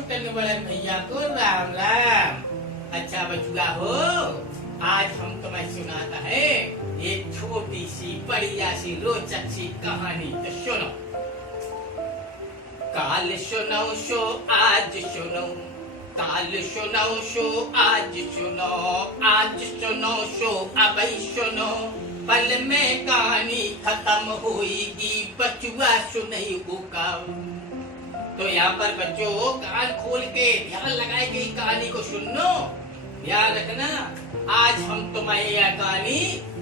छुटन बड़न भैया को राम राम। अच्छा बचुआ हो, आज हम तुम्हें सुनाता है एक छोटी सी बढ़िया सी रोचक सी कहानी। तो सुनो। काल सुनो सो आज सुनो, काल सुनो सो आज सुनो, आज सुनो सो अभी सुनो, पल में कहानी खत्म होएगी, बचुआ सुनेगा। तो यहाँ पर बच्चों कान खोल के ध्यान लगाए के कहानी को सुनो, ध्यान रखना। आज हम तुम्हें यह कहानी,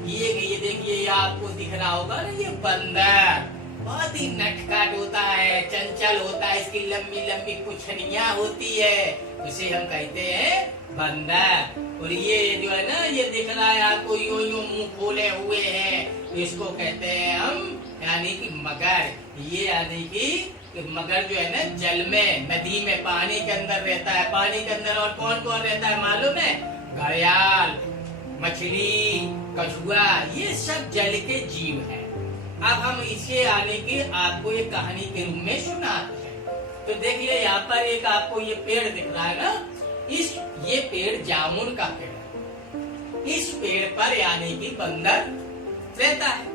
ये देखिए आपको दिख रहा होगा ना, ये बंदर बहुत ही नटखट होता है, चंचल होता है, इसकी लंबी लंबी पुछनियां होती है, उसे हम कहते हैं बंदर। और ये जो है ना, ये दिख रहा है आपको, यो यो मुंह खोले हुए है, इसको कहते हैं हम यानी कि मगर। ये यानी कि मगर जो है ना जल में, नदी में, पानी के अंदर रहता है। पानी के अंदर और कौन कौन रहता है मालूम है? घड़ियाल, मछली, कछुआ, ये सब जल के जीव है। अब हम इसे आने के आपको एक कहानी के रूप में सुनाते हैं। तो देखिए यहाँ पर एक आपको ये पेड़ दिख रहा है ना, ये पेड़ जामुन का पेड़ है। इस पेड़ पर यानी कि बंदर रहता है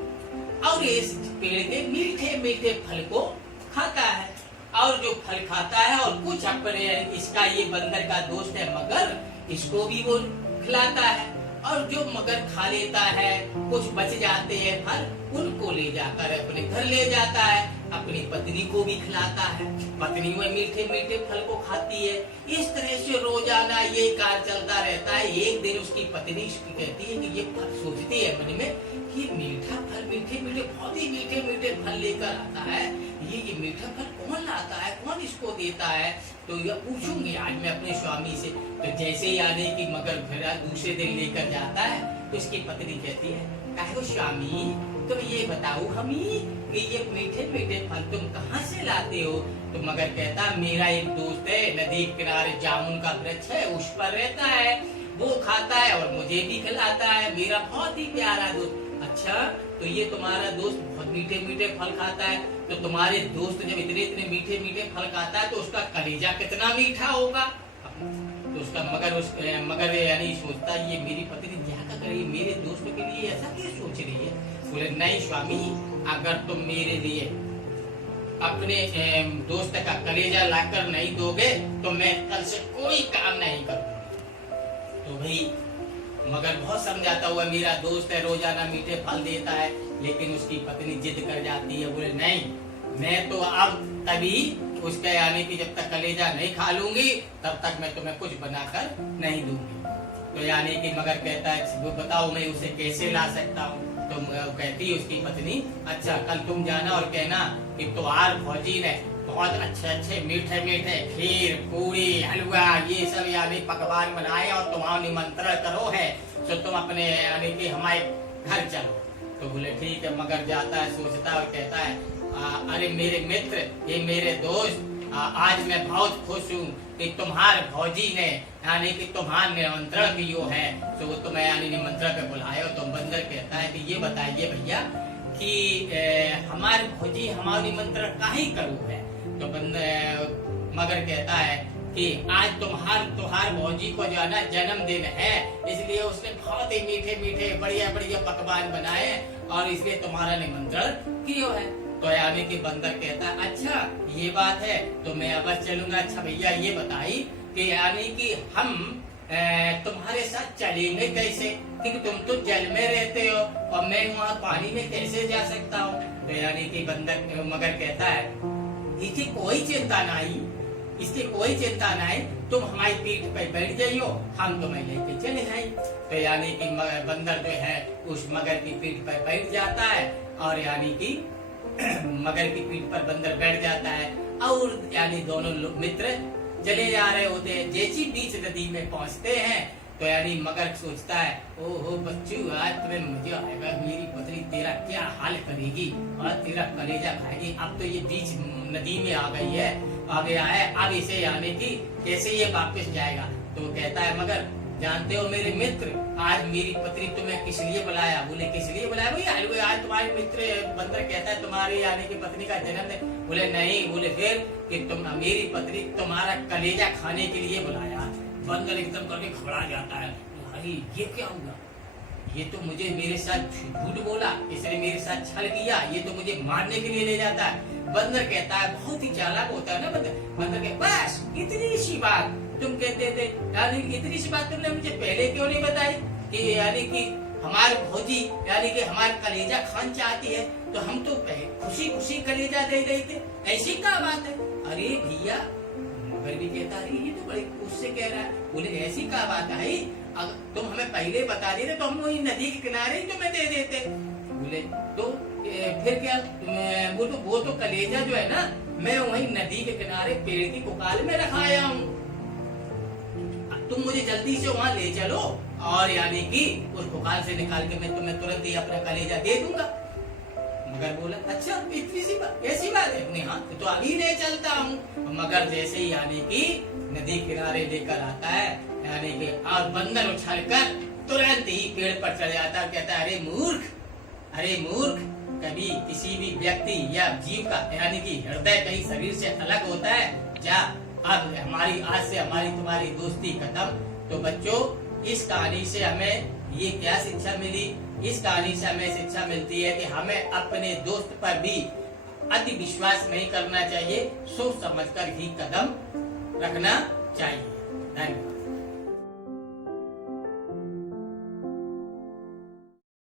और इस पेड़ के मीठे मीठे फल को खाता है। और जो फल खाता है और कुछ अपने, इसका ये बंदर का दोस्त है मगर, इसको भी वो खिलाता है। और जो मगर खा लेता है, कुछ बच जाते हैं फल, उनको ले जाकर अपने घर ले जाता है, अपनी पत्नी को भी खिलाता है। पत्नी वो मीठे मीठे फल को खाती है। इस तरह से रोजाना ये कार्य चलता रहता है। एक दिन उसकी पत्नी उसकी कहती है कि ये फल, सोचती है मन में कि मीठा फल, मीठे मीठे, बहुत ही मीठे मीठे फल लेकर आता है, ये मीठा फल कौन लाता है, कौन इसको देता है? तो यह पूछूंगी आज मैं अपने स्वामी से। तो जैसे ही आने की मगर फिर दूसरे दिन लेकर जाता है, तो उसकी पत्नी कहती है, कहो स्वामी तुम ये बताओ हमें कि ये मीठे मीठे फल तुम कहाँ से लाते हो? तो मगर कहता, मेरा एक दोस्त है, नदी किनारे जामुन का वृक्ष है, उस पर रहता है, वो खाता है और मुझे भी खिलाता है, मेरा बहुत ही प्यारा दोस्त। अच्छा, तो ये तुम्हारा दोस्त बहुत मीठे मीठे फल खाता है, तो तुम्हारे दोस्त जब इतने इतने मीठे मीठे फल खाता है तो उसका कलेजा कितना मीठा होगा? तो उसका मगर यानी सोचता, ये मेरी पत्नी क्या कर रही है, मेरे दोस्त के लिए ऐसा क्यों सोच रही है? बोले, नहीं स्वामी, अगर तुम मेरे लिए अपने दोस्त का कलेजा लाकर नहीं दोगे तो मैं कल से कोई काम नहीं करूंगा। तो भाई मगर बहुत समझाता हुआ, मेरा दोस्त है, रोजाना मीठे फल देता है, लेकिन उसकी पत्नी जिद कर जाती है। बोले, नहीं, मैं तो अब तभी उसका यानी कि जब तक कलेजा नहीं खा लूंगी तब तक मैं तुम्हें कुछ बनाकर नहीं दूंगी। तो यानी कि मगर कहता है, वो बताओ मैं उसे कैसे ला सकता हूँ? तो कहती है उसकी पत्नी, अच्छा कल तुम जाना और कहना कि तुम्हार फौजी ने बहुत अच्छे अच्छे मीठे मीठे खीर, पूरी, हलवा, ये सब यानी पकवान बनाए और तुम्हारा निमंत्रण करो है, तो तुम अपने यानी कि हमारे घर चलो। तो बोले ठीक है। मगर जाता है, सोचता है और कहता है, अरे मेरे मित्र, ये मेरे दोस्त, आज मैं बहुत खुश हूँ कि तुम्हारे फौजी ने यानी कि तुम्हारा निमंत्रण कियो है, तो वो तुम्हें यानी निमंत्रण पे बुलाए। और तो बंदर कहता है कि ये बताइए भैया कि हमारे फौजी हमारा निमंत्रण काहे करू है? तो मगर कहता है कि आज तुम्हार फौजी को जो है ना जन्मदिन है, इसलिए उसने बहुत ही मीठे मीठे बढ़िया बढ़िया पकवान बनाए और इसलिए तुम्हारा निमंत्रण कियो है। तो यानी कि बंदर कहता है, अच्छा ये बात है, तो मैं अब चलूंगा। अच्छा भैया ये बताई कि यानी कि हम तुम्हारे साथ चलेंगे कैसे, क्योंकि तुम तो जल में रहते हो और मैं वहाँ पानी में कैसे जा सकता हूँ? तो यानी कि मगर कहता है, इसकी कोई चिंता नहीं, इसकी कोई चिंता नहीं, तुम हमारी पीठ पर बैठ जाइयो, हम तुम्हें लेके चले जाए। तो यानी कि बंदर जो है उस मगर की पीठ पर बैठ जाता है और यानी कि मगर की पीठ पर बंदर बैठ जाता है और यानी दोनों मित्र चले जा रहे होते हैं। जैसी बीच नदी में पहुंचते हैं तो यानी मगर सोचता है, ओहो बच्चू, आज तुम्हें मजा आएगा, मेरी पत्नी तेरा क्या हाल करेगी और तेरा कलेजा खाएगी। अब तो ये बीच नदी में आ गई है, आ गया है, अब इसे यानी कि कैसे ये वापस जाएगा? तो कहता है मगर, जानते हो मेरे मित्र, आज मेरी पत्नी तुम्हें किस लिए बुलाया? बोले किस लिए बुलाया भैया? आज तुम्हारे मित्र बंदर कहता है तुम्हारी यानी कि पत्नी का जन्मदिन। बोले नहीं। बोले फिर? कि तुम मेरी पत्नी तुम्हारा कलेजा खाने के लिए बुलाया। बंदर एकदम करके घबरा जाता है, अरे ये क्या हुआ? ये तो मुझे मेरे साथ झूठ बोला, इसने मेरे साथ छल किया, ये तो मुझे मारने के लिए ले जाता है। बंदर कहता है, बहुत ही चालाक होता है ना बंदर। बंदर कहता बस इतनी सी बात तुम कहते थे, यानी इतनी सी बात तुमने मुझे पहले क्यों नहीं बताई कि यानी कि हमारे भौजी यानी कि हमारे कलेजा खान चाहती है, तो हम तो खुशी खुशी कलेजा दे देते, ऐसी क्या बात है? अरे भैया मगर भी कहता है ये तो बड़े उससे कह रहा है। बोले ऐसी क्या बात है? अगर तुम हमें पहले बता देते तो हम वही नदी के किनारे ही तुम्हें दे देते। बोले तो फिर क्या? वो तो कलेजा जो है ना, मैं वही नदी के किनारे पेड़ की कुकाल में रखा आया हूँ। तुम मुझे जल्दी से वहाँ ले चलो और यानी कि उस कुकाल से निकाल के मैं तुम्हें तुरंत ही अपना कलेजा दे दूंगा। मगर बोला अच्छा इतनी सी बात, ऐसी बात है? अपने हाथ तो अभी ले चलता हूँ। मगर जैसे ही यानी कि नदी किनारे लेकर आता है यानी कि और बंदर उछलकर तुरंत ही पेड़ पर चढ़ जाता है। कहता है अरे मूर्ख, कभी किसी भी व्यक्ति या जीव का यानी कि हृदय कहीं शरीर से अलग होता है? जा अब आज से हमारी तुम्हारी दोस्ती खत्म। तो बच्चों इस कहानी से हमें ये क्या शिक्षा मिली? इस कहानी से हमें शिक्षा मिलती है कि हमें अपने दोस्त पर भी अति विश्वास नहीं करना चाहिए, सोच समझकर ही कदम रखना चाहिए। धन्यवाद।